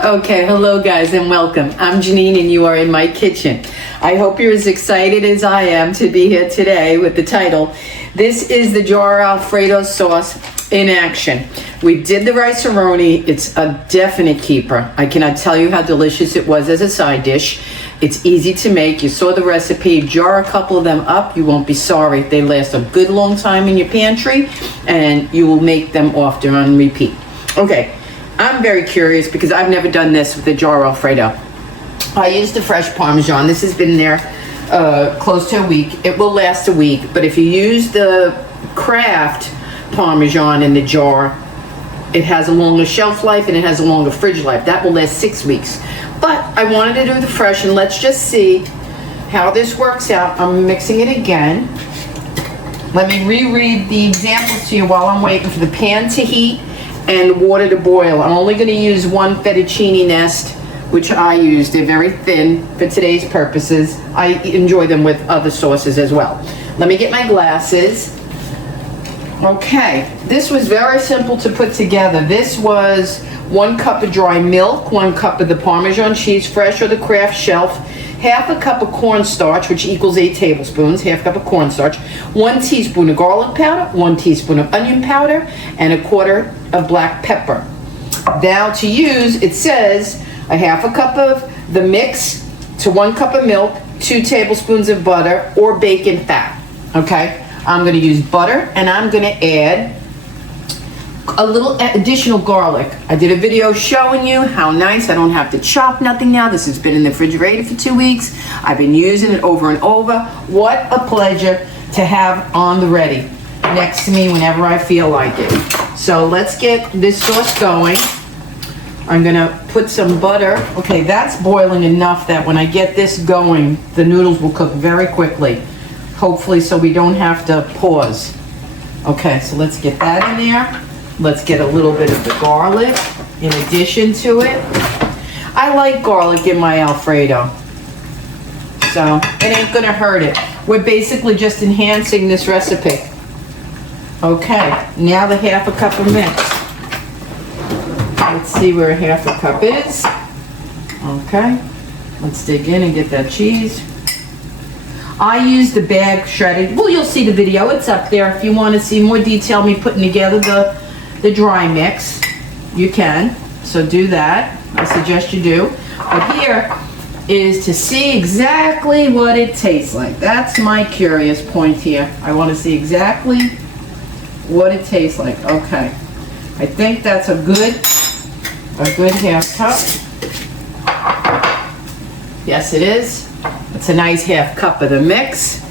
Okay, hello guys and welcome. I'm Janine and you are in my kitchen. I hope you're as excited as I am to be here today with the title. This is the jar Alfredo sauce in action. We did the rice-a-roni. It's a definite keeper. I cannot tell you how delicious it was as a side dish. It's easy to make. You saw the recipe. Jar a couple of them up. You won't be sorry. They last a good long time in your pantry and you will make them often on repeat. Okay. I'm very curious because I've never done this with the jar Alfredo. I use the fresh Parmesan. This has been there close to a week. It will last a week, but if you use the Kraft Parmesan in the jar, it has a longer shelf life and it has a longer fridge life. That will last 6 weeks. But I wanted to do the fresh, and let's just see how this works out. I'm mixing it again. Let me reread the examples to you while I'm waiting for the pan to heat and water to boil. I'm only going to use one fettuccine nest, which I use. They're very thin for today's purposes. I enjoy them with other sauces as well. Let me get my glasses. Okay, this was very simple to put together. This was 1 cup of dry milk, 1 cup of the Parmesan cheese, fresh or the Kraft shelf, half a cup of cornstarch, which equals 8 tablespoons, half cup of cornstarch, 1 teaspoon of garlic powder, 1 teaspoon of onion powder, and 1/4 of black pepper. Now to use, it says a half a cup of the mix to 1 cup of milk, 2 tablespoons of butter or bacon fat. Okay, I'm going to use butter and I'm going to add a little additional garlic. I did a video showing you how nice. I don't have to chop nothing now. This has been in the refrigerator for 2 weeks. I've been using it over and over. What a pleasure to have on the ready next to me whenever I feel like it. So let's get this sauce going. I'm gonna put some butter. Okay, that's boiling enough that when I get this going, the noodles will cook very quickly. Hopefully, so we don't have to pause. Okay, so let's get that in there. Let's get a little bit of the garlic in addition to it. I like garlic in my Alfredo, so it ain't gonna hurt it. We're basically just enhancing this recipe. Okay, now the half a cup of mix. Let's see where a half a cup is. Okay, let's dig in and get that cheese. I use the bag shredded. Well, you'll see the video. It's up there. If you want to see more detail, me putting together the dry mix, you can. So do that. I suggest you do. But here is to see exactly what it tastes like. That's my curious point here. I want to see exactly what it tastes like. Okay. I think that's a good half cup. Yes, it is. It's a nice half cup of the mix.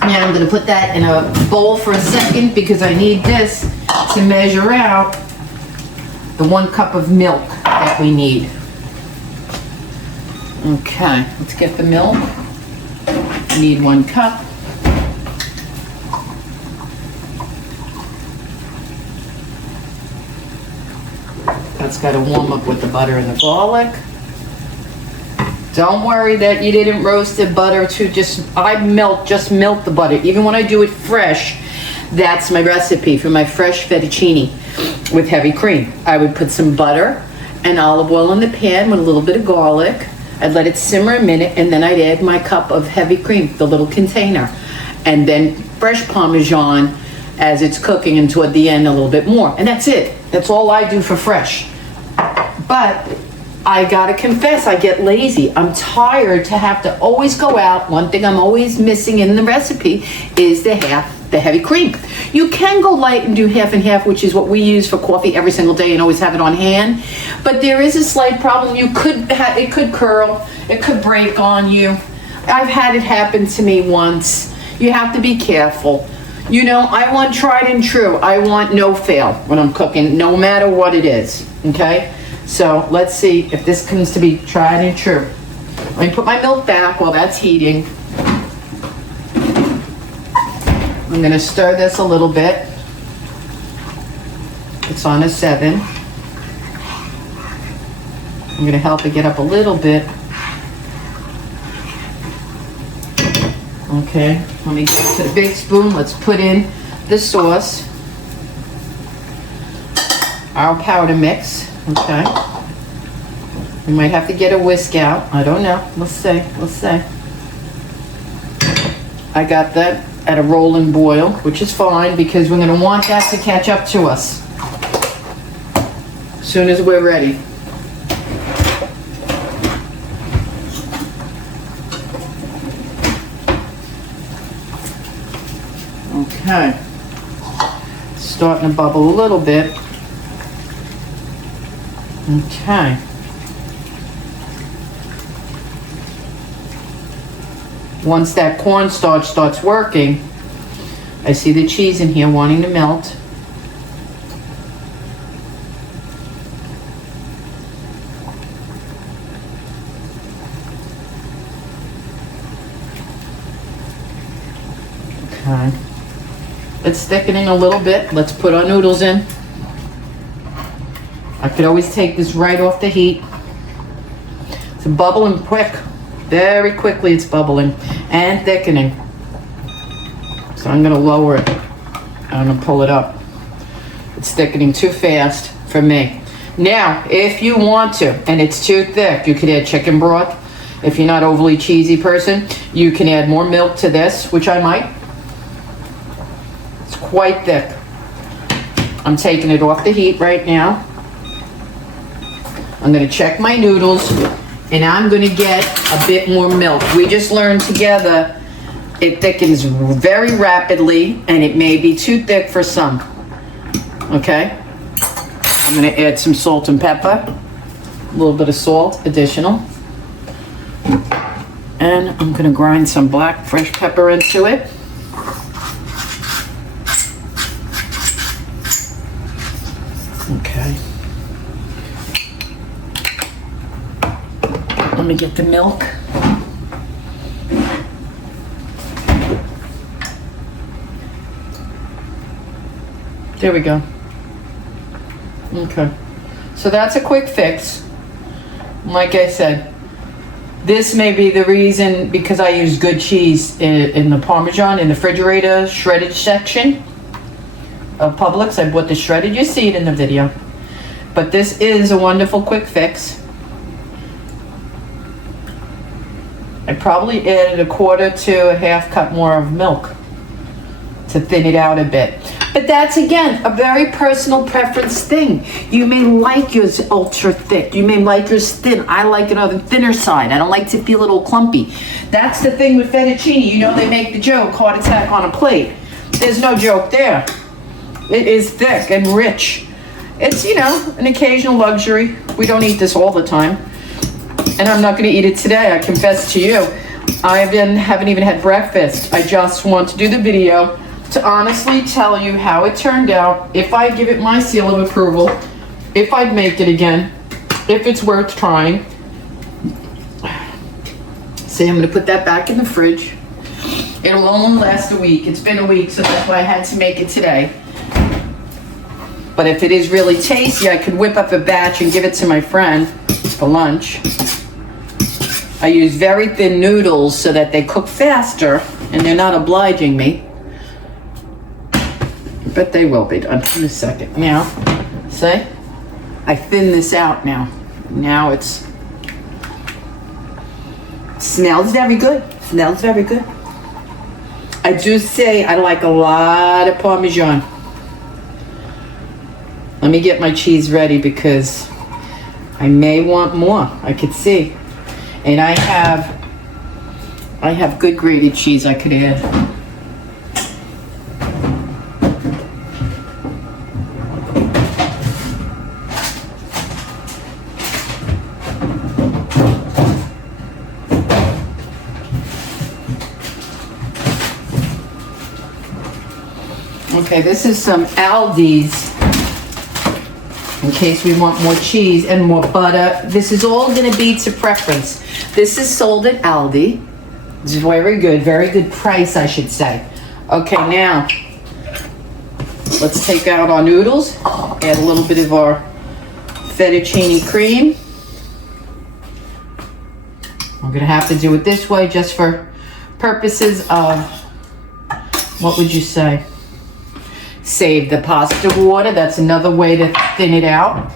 Now I'm going to put that in a bowl for a second because I need this to measure out the 1 cup of milk that we need. Okay, let's get the milk. I need 1 cup. That's got to warm up with the butter and the garlic. Don't worry that you didn't roast the butter to just melt the butter. Even when I do it fresh, that's my recipe for my fresh fettuccine with heavy cream. I would put some butter and olive oil in the pan with a little bit of garlic. I'd let it simmer a minute and then I'd add my cup of heavy cream, the little container. And then fresh Parmesan as it's cooking, and toward the end a little bit more. And that's it. That's all I do for fresh. But I gotta confess, I get lazy. I'm tired to have to always go out. One thing I'm always missing in the recipe is the heavy cream. You can go light and do half and half, which is what we use for coffee every single day and always have it on hand. But there is a slight problem. It could curl, it could break on you. I've had it happen to me once. You have to be careful. You know, I want tried and true. I want no fail when I'm cooking, no matter what it is, okay? So let's see if this comes to be tried and true. Let me put my milk back while that's heating. I'm gonna stir this a little bit. It's on a 7. I'm gonna help it get up a little bit. Okay, let me get to the big spoon. Let's put in the sauce, our powder mix. Okay. We might have to get a whisk out. I don't know. Let's see. Let's see. I got that at a rolling boil, which is fine because we're going to want that to catch up to us as soon as we're ready. Okay. Starting to bubble a little bit. Okay. Once that cornstarch starts working, I see the cheese in here wanting to melt. Okay. It's thickening a little bit. Let's put our noodles in. I could always take this right off the heat. It's bubbling quick. Very quickly it's bubbling and thickening. So I'm going to lower it. I'm going to pull it up. It's thickening too fast for me. Now, if you want to, and it's too thick, you could add chicken broth. If you're not overly cheesy person, you can add more milk to this, which I might. It's quite thick. I'm taking it off the heat right now. I'm going to check my noodles. And I'm going to get a bit more milk. We just learned together it thickens very rapidly and it may be too thick for some. Okay? I'm going to add some salt and pepper. A little bit of salt, additional. And I'm going to grind some black fresh pepper into it. Okay. Let me get the milk. There we go. Okay. So that's a quick fix. Like I said, this may be the reason because I use good cheese in the Parmesan in the refrigerator shredded section of Publix. I bought the shredded. You see it in the video. But this is a wonderful quick fix. I probably added a quarter to a half cup more of milk to thin it out a bit. But that's, again, a very personal preference thing. You may like yours ultra thick. You may like yours thin. I like it on the thinner side. I don't like to feel a little clumpy. That's the thing with fettuccine. You know they make the joke, heart attack on a plate. There's no joke there. It is thick and rich. It's, you know, an occasional luxury. We don't eat this all the time. And I'm not going to eat it today, I confess to you. I haven't even had breakfast. I just want to do the video to honestly tell you how it turned out, if I give it my seal of approval, if I'd make it again, if it's worth trying. See, I'm going to put that back in the fridge. It'll only last a week. It's been a week, so that's why I had to make it today. But if it is really tasty, I could whip up a batch and give it to my friend for lunch. I use very thin noodles so that they cook faster and they're not obliging me. But they will be done in a second. Now, see? I thin this out now. Now it's... Smells very good. Smells very good. I do say I like a lot of Parmesan. Let me get my cheese ready because I may want more. I could see. And I have good grated cheese I could add. Okay, this is some Aldi's. In case we want more cheese and more butter. This is all going to be to preference. This is sold at Aldi. It's very good price, I should say. Okay, now, let's take out our noodles. Add a little bit of our fettuccine cream. I'm going to have to do it this way just for purposes of, what would you say? Save the pasta water. That's another way to thin it out.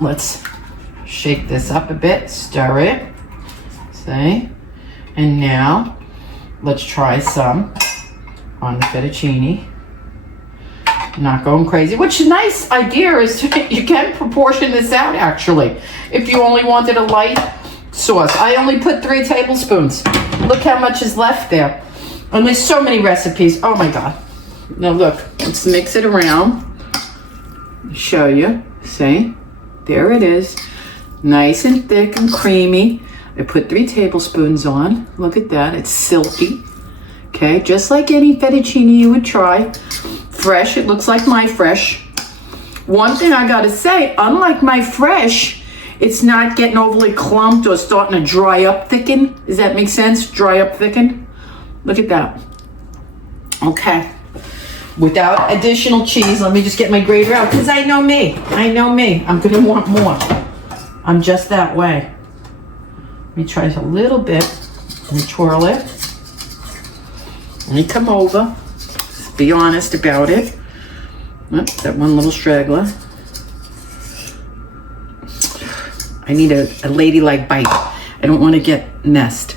let's shake this up a bit, stir it, see? And now, let's try some on the fettuccine. Not going crazy, which a nice idea is you can proportion this out actually. If you only wanted a light sauce. I only put 3 tablespoons. Look how much is left there. And there's so many recipes. Oh my God. Now look, let's mix it around. Show you, see? There it is. Nice and thick and creamy. I put 3 tablespoons on. Look at that, it's silky. Okay, just like any fettuccine you would try. Fresh, it looks like my fresh. One thing I gotta say, unlike my fresh, it's not getting overly clumped or starting to dry up thicken. Does that make sense? Dry up thicken. Look at that. Okay. Without additional cheese, let me just get my grater out because I know me. I know me. I'm gonna want more. I'm just that way. Let me try a little bit and twirl it. Let me come over. Just be honest about it. Oops, that one little straggler. I need a ladylike bite. I don't want to get messed.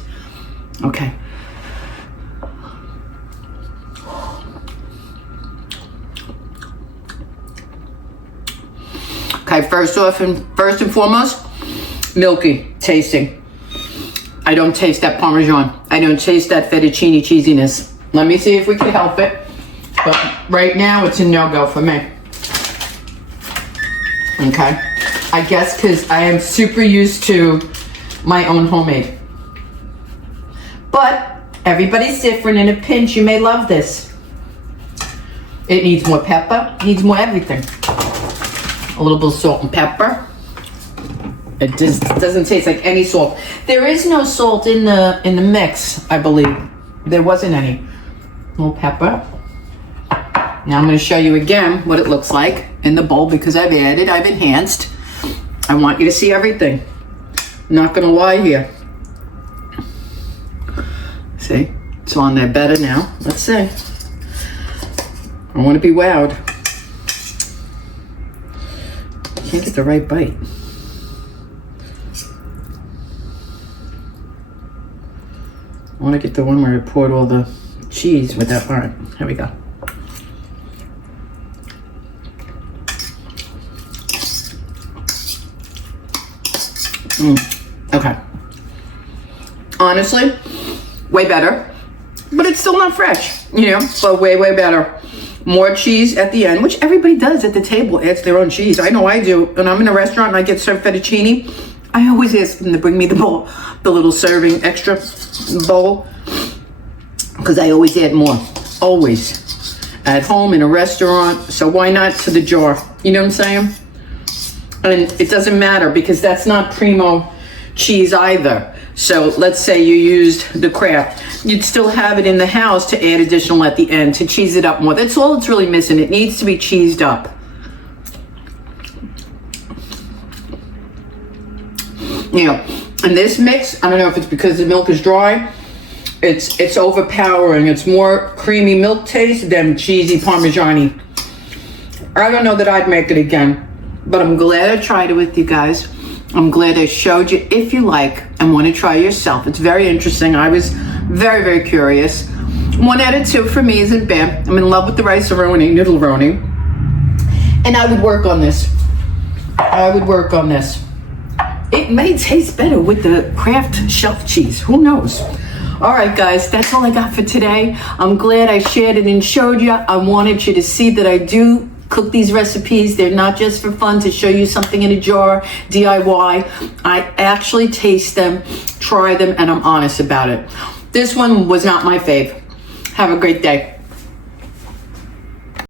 Okay. Okay, first and foremost, milky tasting. I don't taste that Parmesan. I don't taste that fettuccine cheesiness. Let me see if we can help it. But right now, it's a no-go for me. Okay. I guess because I am super used to my own homemade. But everybody's different. In a pinch, you may love this. It needs more pepper. Needs more everything. A little bit of salt and pepper. It just doesn't taste like any salt. There is no salt in the mix, I believe. There wasn't any. A little pepper. Now I'm going to show you again what it looks like in the bowl because I've enhanced. I want you to see everything. I'm not going to lie here. See? It's on there better now. Let's see. I want to be wowed. Can't get the right bite. I want to get the one where I poured all the cheese with that part. Here we go. Okay. Honestly, way better. But it's still not fresh, you know, but way, way better. More cheese at the end, which everybody does at the table, adds their own cheese. I know I do. When I'm in a restaurant and I get served fettuccine, I always ask them to bring me the bowl, the little serving extra bowl, because I always add more, always. At home, in a restaurant, so why not to the jar? You know what I'm saying? And it doesn't matter because that's not primo cheese either. So let's say you used the Kraft. You'd still have it in the house to add additional at the end to cheese it up more. That's all it's really missing. It needs to be cheesed up. You know, and this mix, I don't know if it's because the milk is dry, it's overpowering. It's more creamy milk taste than cheesy Parmesan-y. I don't know that I'd make it again, but I'm glad I tried it with you guys. I'm glad I showed you if you like and want to try yourself. It's very interesting. I was very, very curious. 1 out of 2 for me isn't bad. I'm in love with the rice-a-roni, noodle-roni. And I would work on this. I would work on this. It may taste better with the Kraft shelf cheese. Who knows? All right, guys, that's all I got for today. I'm glad I shared it and showed you. I wanted you to see that I do cook these recipes. They're not just for fun to show you something in a jar, DIY. I actually taste them, try them, and I'm honest about it. This one was not my fave. Have a great day.